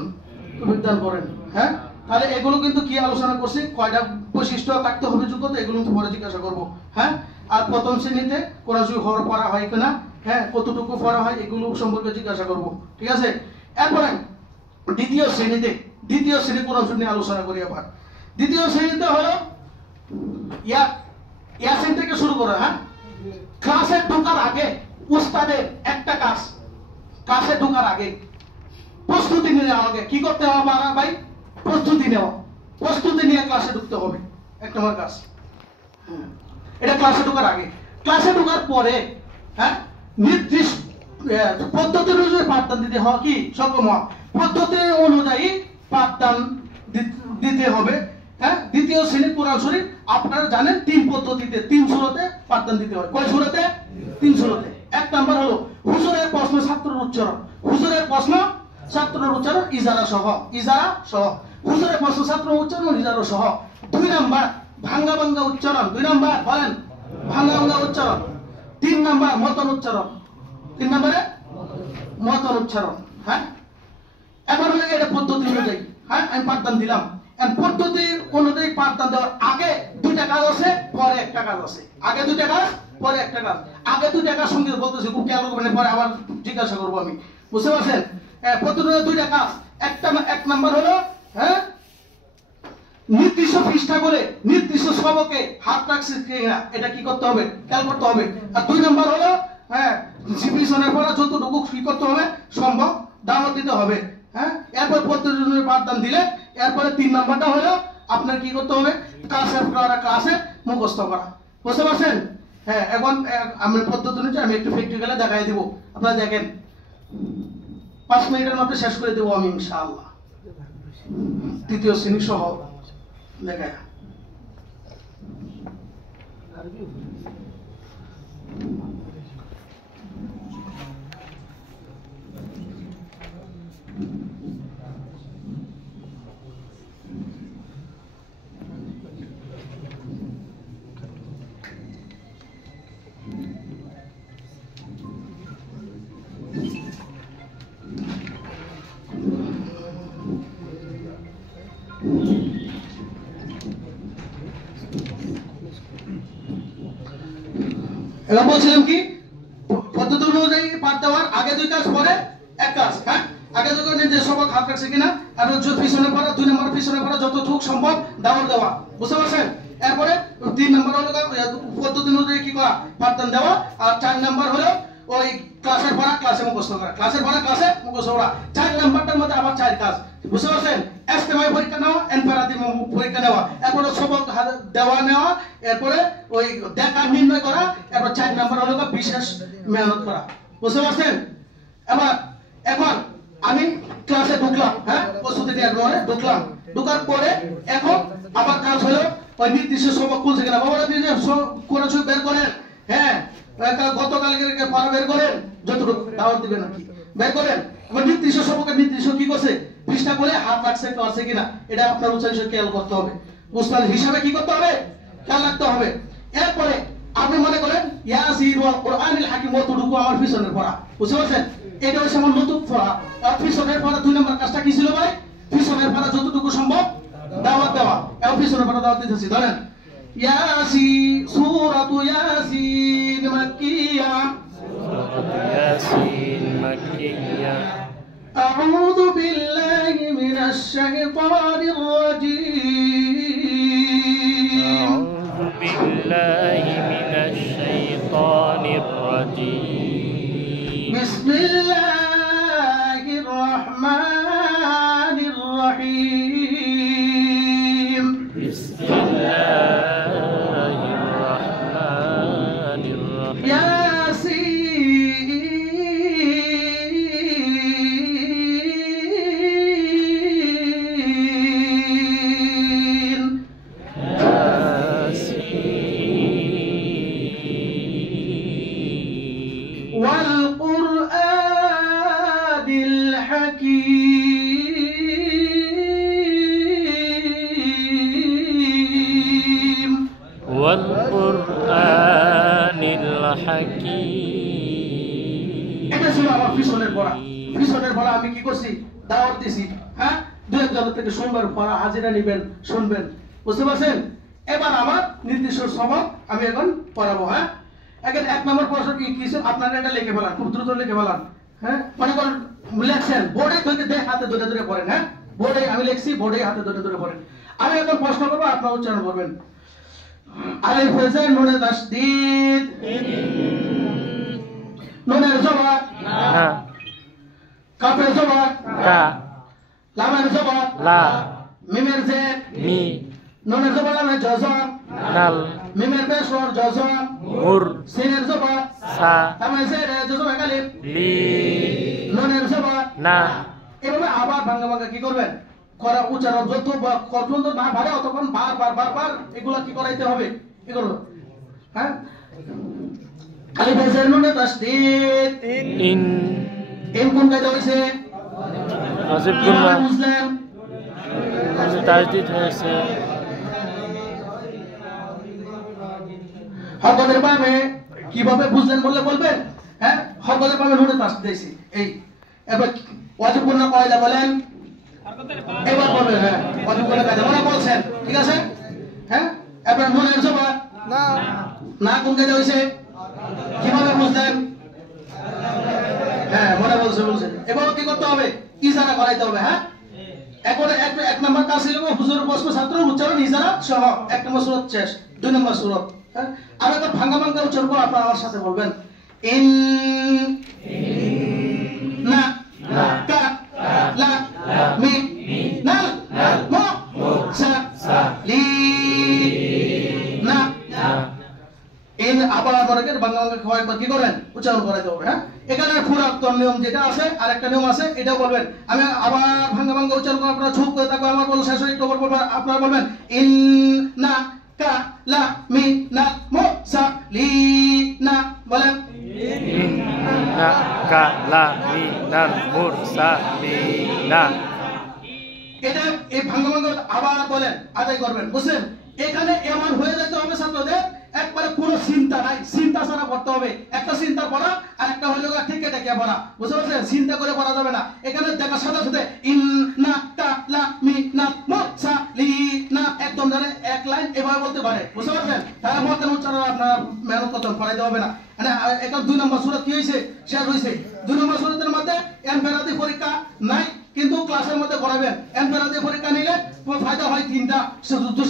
বিধান করেন। হ্যাঁ, তাহলে এগুলো কিন্তু কি আলোচনা করছি, কয়টা বৈশিষ্ট্য থাকতে হবে, যোগ্যতা, এগুলো কিন্তু পরে জিজ্ঞাসা করবো। হ্যাঁ, আর প্রথম শ্রেণীতে কোরআন শরীফ পড়া হয় কিনা, হ্যাঁ, কতটুকু পড়া হয়, এগুলো সম্পর্কে জিজ্ঞাসা করব। ঠিক আছে? এরপরে দ্বিতীয় শ্রেণী কোরআন শরীফ নিয়ে আলোচনা করি। আবার দ্বিতীয় শ্রেণীতে হলো ইয়াসিন থেকে শুরু করা। হ্যাঁ, ক্লাসে ঢোকার আগে উস্তাদের একটা কাজ, ক্লাসে ঢোকার আগে প্রস্তুতি নিয়ে আমাকে কি করতে হবে ভাই? প্রস্তুতি নেওয়া। প্রস্তুতি নিয়ে ক্লাসে ঢুকতে হবে, 1 নম্বর কাজ। এটা ক্লাসে ঢোকার আগে। ক্লাসে ঢোকার পরে হ্যাঁ, নির্দিষ্ট পদ্ধতি অনুযায়ী পাঠদান দিতে হয়, কি সক্ষম হওয়া। পদ্ধতি অনুযায়ী পাঠদান দিতে হবে। হ্যাঁ, দ্বিতীয় শ্রেণীর কোরআন শরীফ আপনারা জানেন 3 পদ্ধতিতে, 3 সূরাতে পাঠদান দিতে হয়। কয় সূরাতে? 3 সূরাতে। 1 নাম্বার হলো হুজুরের প্রশ্ন ছাত্রের উচ্চারণ। হুজুরের প্রশ্ন ছাত্রের উচ্চারণ ইজারা সহ। হুজুরের প্রশ্ন ছাত্র উচ্চারণ ইজারা সহ। 2 নাম্বার ভাঙ্গা উচ্চারণ। 2 নাম্বার বলেন ভাঙ্গা উচ্চারণ। 3 নাম্বার মতন উচ্চারণ। 3 নম্বরে মতন উচ্চারণ। হ্যাঁ, এখন হয়ে এটা পদ্ধতি অনুযায়ী। হ্যাঁ, আমি পাঠদান দিলাম। পদ্ধতি অনুযায়ী পাঠদান দেওয়ার আগে 2টা কাজ আছে, পরে একটা কাজ আছে। আগে 2টা কাজ, পরে একটা কাজ। আগে 2টা কাজ সঙ্গে বলতেছি, খুব খেয়াল করবেন, পরে আবার জিজ্ঞাসা করবো আমি। বুঝতে পারছেন? পদ্ধতি 2টা কাজ। 1 নাম্বার হলো হ্যাঁ, নির্দিষ্ট পৃষ্ঠা করে নির্দিষ্ট সবকে হাত রাখছে কিনা এটা কি করতে হবে, খেয়াল করতে হবে। আর 2 নাম্বার হলো হ্যাঁ, পিছনের পড়া যতটুকু কি করতে হবে সম্ভব দাওয়াত দিতে হবে। হ্যাঁ, এরপর পদ্ধতি পাঠদান দিলে এরপরে 3 নাম্বারটা হলো আপনার কি করতে হবে, ক্লাসে মুখস্থ করা। বুঝতে পারছেন? হ্যাঁ, এখন আমি পদ্ধতি অনুযায়ী আমি একটু প্র্যাকটিক্যালে দেখাই দিব। আপনারা দেখেন, 5 মিনিটের মধ্যে শেষ করে দেবো আমি ইনশাআল্লাহ। 3য় শ্রেণী সহ দেখায়। এবার বলছিলাম কি, পদ্ধতি অনুযায়ী পাঠ দেওয়ার আগে 2 কাজ, পরে 1 কাজ। হ্যাঁ, আগে 2 নির্দেশ সবক হাত রাখছে কিনা, আর পিছনে পড়া 2 নম্বর পিছনে পড়া যতটুকু সম্ভব দাওয়াত দেওয়া। বুঝতে পারছেন? এরপরে 3 নম্বর হলো পদ্ধতি অনুযায়ী কি করা, পাঠদান দেওয়া। আর 4 নম্বর হলো ওই ক্লাসের পড়া ক্লাসে মুখস্থ করা, ক্লাসের পড়া ক্লাসে মুখস্থ করা। 4 নাম্বারটার মধ্যে আবার 4 কাজ। বুঝতে পারছেন? ইজতেমাই পরীক্ষা নেওয়া, এনফারাদি পরীক্ষা নেওয়া, এরপরে সবক দেওয়া নেওয়া, এরপরে ওই দেখা নির্ণয় করা, এরপর 4 নাম্বার হলো বিশেষ মেহনত করা। বুঝতে পারছেন? এখন আমি ক্লাসে ঢুকলাম। হ্যাঁ, প্রস্তুতি নেওয়ার পরে ঢুকলাম। ঢুকার পরে এখন আবার কাজ হলো ওই নির্দিষ্ট সবক খুলছে কিনা। বাবারা কোরআন শরীফ বের করেন। হ্যাঁ, গতকালকে পড়া বের করেন, যতটুকু দাওয়াত দিবেন নাকি বের করেন। এবার নির্দিষ্ট সম্পর্কে নির্দিষ্ট কি করছে, পৃষ্ঠা করে হাত রাখছে কেউ আছে কিনা, এটা আপনার উচ্চারণ খেয়াল করতে হবে। উস্তাদ হিসাবে কি করতে হবে, খেয়াল রাখতে হবে। এরপরে আপনি মনে করেন ইয়াসিন ওয়াল কুরআনিল হাকিম, অতটুকু আমার পিছনের পড়া, বুঝতে পারছেন? এটা হচ্ছে আমার নতুন পড়া। আর পিছনের পড়া 2 নম্বর কাজটা কি ছিল ভাই? পিছনের পড়া যতটুকু সম্ভব দাওয়াত দেওয়া। এবং পিছনের পড়া দাওয়াত দিতেছি, ধরেন ইয়াসিন, সূরাতু ইয়াসিন মাক্কিয়া, ইয়াসিন মাক্কিয়া, আউযু বিল্লাহি মিনাশ শাইতানির রাজীম, আউযু বিল্লাহি মিনাশ শাইতানির রাজীম, বিসমিল্লাহির রহমানির রহিম, বিসমিল্লাহির রহমানির রহিম, ইয়াসিন, ওয়াল কুরআনিল হাকীম, ওয়াল কুরআনিল হাকীম। এটা ছিল আমার পিছনের পড়া। পিছনের পড়া আমি কি করছি, দাওয়াত দিছি। হ্যাঁ, 2-1 থেকে সোমবার পড়া হাজিরা নেবেন, শুনবেন, বুঝতে পারছেন? এবার আমার নির্দিষ্ট সময় আমি এখন পড়াবো। হ্যাঁ, এখন 1 নম্বর প্রশ্ন কি কিছু আপনারা এটা লিখে ফেলান, খুব দ্রুত লিখে ফেলান। হ্যাঁ, মনে করেন লিখছেন, বোর্ডে ধরে দেয়, হাতে ধরে ধরে পড়েন। হ্যাঁ, বোর্ডে আমি লিখছি, বোর্ডে হাতে ধরে ধরে পড়েন। আমি এখন প্রশ্ন করবো, আপনারা উচ্চারণ করবেন। আলিফ হাসান নুনে তাসদীদ, নুনের জবর না, কাফের জবর কা, লামের জবর লা, মিমের জের মি, নুনের জবর লামের জজম, নাল, মিমের পেশর জজম, মুর, সিনের জবর সা, লামের জের জজম একালিফ, লি, নুনের জবর না। এভাবে আবার ভাঙা ভাঙা কি করবেন, করা উচ্চারণ যত পর্যন্ত না পারে অতক্ষণ বারবার এগুলা কি করাইতে হবে, কি করব? হ্যাঁ, আলিফ হাসান নুনে তাসদীদ, ইন, ইন কোন কায়দা হইছে, আজিব গুন্না, মুসলিম তাজদীদ হয়েছে। হরকতের পাবে কিভাবে বুঝলেন বললে বলবেন। হ্যাঁ, হরকতের পাবে নুনে তাসদীদ দিয়েছি। এই এবার ওয়াজিব গুন্না কয়দা বলেন, এবার বলবেন। হ্যাঁ, ওয়াজিব গুন্না কয়দা মনে বলছেন, ঠিক আছে? হ্যাঁ, এবার নুনের জবর না, না কোন কায়দা হইছে, কিভাবে বুঝলেন? হ্যাঁ, মনে বলছেন। এবার কি করতে হবে, ইশারা করাইতে হবে। হ্যাঁ, এখন 1 নম্বর কাজ ছিল হুজুর প্রশ্ন ছাত্র উচ্চারণ ইশারা সহ 1 নম্বর সূরা শেষ, 2 নম্বর সূরা। হ্যাঁ, আর একটা ভাঙা ভাঙা উচ্চারণ করে আপনারা আমার সাথে বলবেন। ইন না, কা, লা, মি, নাল, মো, সা, লি, না। এই আবার আমাদেরকে বাংলা কয়েকবার কি করেন, উচ্চারণ করাইতে হবে। হ্যাঁ, এখানে পুরাতন নিয়ম যেটা আছে আর একটা নিয়ম আছে, এটাও বলবেন। আমি আবার ভাঙ্গা ভাঙ্গা উচ্চারণ করে আপনারা চুপ করে থাকবেন, আমার বলা শেষ হয়ে একটু বলবেন, আপনারা বলবেন ইন না, কা, লা, মি, না, মো, সা, লি, না। বলেন ইন, না, কা, লা, মি, নাল, মুর, সা, লি, না। এটা এই ভাঙ্গা ভাঙ্গা আবার বলেন, আদায় করবেন, বুঝছেন? এখানে এমন হয়ে যেতে হবে ছাত্রদের একবারে কোনো চিন্তা নাই, চিন্তা ছাড়া পড়তে হবে। একটা চিন্তা পড়া আর একটা হলো ঠিক এটা কে পড়া, বুঝতে পারছেন? চিন্তা করে পড়া যাবে না। এখানে দেখার সাথে সাথে ইন না, কা, লা, মি, না, মো, সা, লি, না একদম জানে এক লাইন এভাবে বলতে পারে, বুঝতে পারছেন? তাহলে মতের উচ্চারণ আপনারা মেহনত করতে পড়াইতে হবে না। মানে এখন 2 নম্বর সূরা কি হয়েছে, শেষ হয়েছে। 2 নম্বর সূরাতের মধ্যে এমফেরাদি পরীক্ষা নাই, কিন্তু ক্লাসের মধ্যে পড়াবেন। এমফেরাদি পরীক্ষা নিলে ফায়দা হয় 3টা,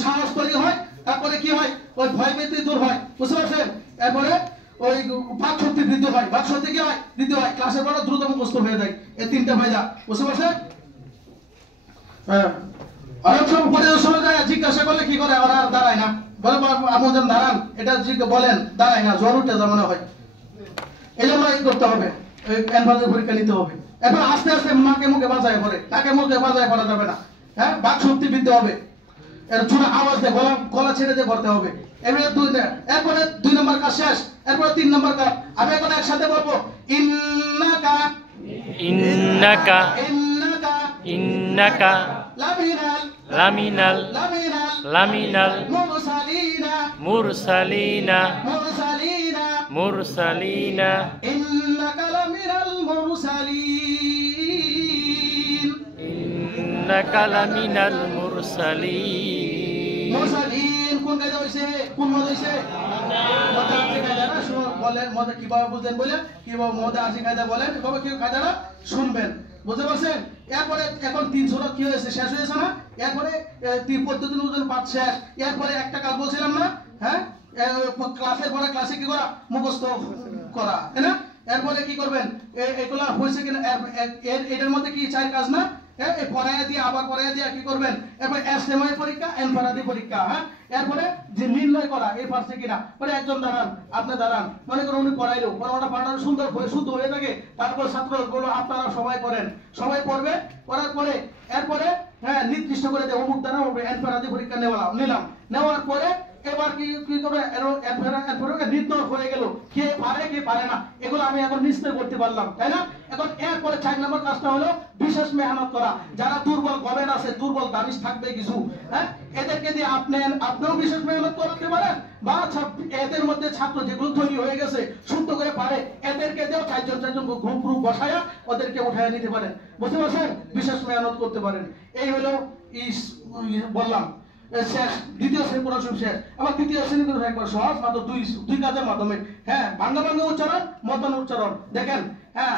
সাহস তৈরি হয়, তারপরে কি হয়, ওই ভয় ভীতি দূর হয়, বুঝতে পারছেন? এরপরে ওই বাক শক্তি বৃদ্ধি হয়, বাক শক্তি কি হয়, বৃদ্ধি হয়, ক্লাসের পড়া দ্রুত মুখস্থ হয়ে যায়। এই 3টা ফায়দা, বুঝতে পারছেন? হ্যাঁ, অনেক সময় পরিদর্শনে যায়, জিজ্ঞাসা করলে কি করে, ওরা আর দাঁড়ায় না, বলে আপনি যেন দাঁড়ান, এটা বলেন, দাঁড়ায় না, জ্বর উঠে মনে হয়। এই জন্য এই করতে হবে, এমফেরাদি পরীক্ষা নিতে হবে। এখন আস্তে আস্তে নাকে মুখে বাজায় পড়ে, নাকে মুখে বাজায় পড়া যাবে না। হ্যাঁ, বাক শক্তি বৃদ্ধি হবে। এর জোরে আওয়াজ দিয়ে গলা ছেড়ে দিয়ে পড়তে হবে। এরপরে 2 নম্বর কাজ শেষ। এরপরে 3 নম্বর কাজ আমি এখন একসাথে বলবো ইন্নাকা ইন্নাকা ইন্নাকা ইন্নাকা লামিনাল লামিনাল লামিনাল লামিনাল মুরসালিনা মুরসালিনা মুরসালিনা মুরসালিনা ইন্নাকা লামিনাল মুরসালিন ইন্নাকা লামিনাল মুরসালিন। মুরসালিন কোন কায়দা হইছে? কোন মত হইছে? মত আছে কায়দা না? শুনুন বলে মত কিভাবে বুঝেন বলে কিভাবে মত আছে কায়দা বলেন এভাবে কি কায়দাটা শুনবেন, বুঝতে পারছেন? এরপরে এখন 3 সূরা কি হয়েছে? শেষ হয়েছে না? এরপরে 3 পদ্ধতি অনুযায়ী পাঠ শেষ। এরপরে একটা কাজ বলছিলাম না, হ্যাঁ, ক্লাসের পরে ক্লাসে কি করা? মুখস্থ করা, তাই না? এরপরে কি করবেন? এগুলা হয়েছে কিনা এটার মধ্যে কি 4 কাজ না? হ্যাঁ, এই পড়ায়া দিয়ে আবার পড়ায়া দিয়ে কি করবেন? এরপরে এসএমআই পরীক্ষা, এনফারাদি পরীক্ষা, হ্যাঁ। এরপরে যে নির্ণয় করা এই পারছে কিনা, মানে একজন দাঁড়ান, আপনি দাঁড়ান, মনে করুন উনি পড়াইলো, পড়াটা পাঠানো সুন্দর করে শুদ্ধ হয়ে থাকে, তারপর ছাত্রগুলো আপনারা সবাই করেন, সবাই পড়বে, পড়ার পরে এরপরে হ্যাঁ নির্দিষ্ট করে দেয় অমুক দ্বারা এনফারাদি পরীক্ষা নিলাম, নেওয়ার পরে এবার কি করবে? এরপরে নির্ণয় হয়ে গেল কে পারে কে পারে না, এগুলো আমি এখন নিশ্চয় করতে পারলাম, তাই না? এখন এরপরে 4 নম্বর কাজটা হলো বিশেষ মেহনত করা। যারা দুর্বল গবেন আছে, দুর্বল দাবিশ থাকবে কিছু, হ্যাঁ, এদেরকে দিয়ে আপনিও বিশেষ মেহনত করতে পারেন, বা এদের মধ্যে ছাত্র যেগুলো তৈরি হয়ে গেছে শুদ্ধ করে পারে, এদেরকে দিয়েও 4জন গ্রুপ বসায়া ওদেরকে উঠায় নিতে পারেন, বুঝতে পারছেন? বিশেষ মেহনত করতে পারেন। এই হলো বললাম শেষ, দ্বিতীয় শ্রেণী পড়াশোনা শেষ। আবার তৃতীয় শ্রেণী কিন্তু একবার সহজ, মাত্র দুই কাজের মাধ্যমে, হ্যাঁ, ভাঙ্গা উচ্চারণ, মতন উচ্চারণ। দেখেন, হ্যাঁ,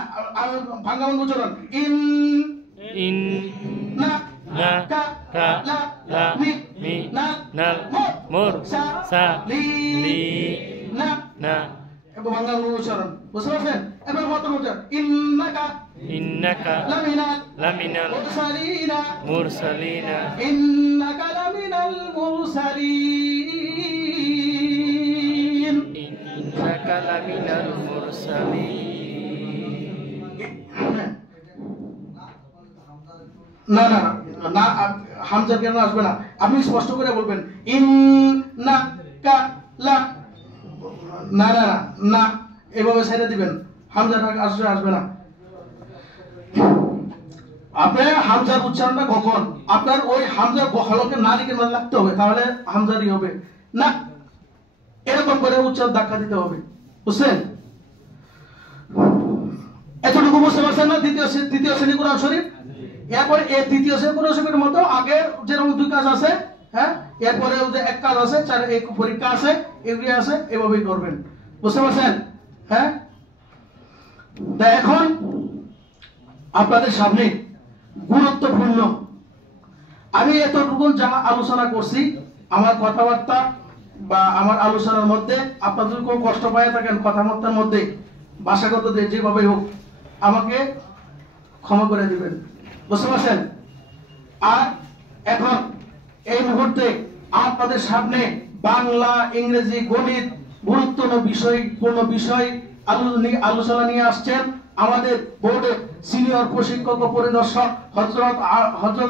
ভাঙ্গা উচ্চারণ ইন ইন না না কা কা লা লা মি মি না নাল মুর সা লি লি না না এবং ভাঙ্গা উচ্চারণ, বুঝতে পারছেন? এবার মতন উচ্চারণ ইন্নাকা ইন্নাকা লামিনাল লামিনাল মুরসালিনা মুরসালিনা ইন্নাকা লামিনাল মুরসালিন ইন্নাকা লামিনাল মুরসালিন। না না না, হামজা কেন আসবে না? আপনি স্পষ্ট করে বলবেন ইন্নাকা লা, না না না, এভাবে ছেড়ে দিবেন, হামজাটা আসবে না। আপনার হামজার উচ্চারণটা কখন? আপনার ওই হামজার হলকে না লিখে না লাগতে হবে, তাহলে হামজারই হবে না, এরকম করে উচ্চারণ ধাক্কা দিতে হবে, বুঝছেন? এতটুকু বুঝতে পারছেন না? দ্বিতীয় শ্রেণী কোরআন শরীফ। এরপরে এই তৃতীয় শ্রেণী কোরআন শরীফের মতো আগে যেরকম 2 কাজ আছে, হ্যাঁ, এরপরে যে 1 কাজ আছে, 4 এক পরীক্ষা আছে, এগুলি আছে, এভাবেই করবেন, বুঝতে পারছেন? হ্যাঁ, তা এখন আপনাদের সামনে গুরুত্বপূর্ণ আমি এতটুকু যা আলোচনা করছি, আমার কথাবার্তা বা আমার আলোচনার মধ্যে আপনাদের কোনো কষ্ট পায় থাকেন কথাবার্তার মধ্যে, ভাষাগত যেভাবে হোক আমাকে ক্ষমা করে দিবেন, বুঝতে পারছেন? আর এখন এই মুহূর্তে আপনাদের সামনে বাংলা, ইংরেজি, গণিত গুরুত্বপূর্ণ বিষয় আলোচনা নিয়ে আসছেন আমাদের বোর্ডের সিনিয়র প্রশিক্ষক ও পরিদর্শক হযরত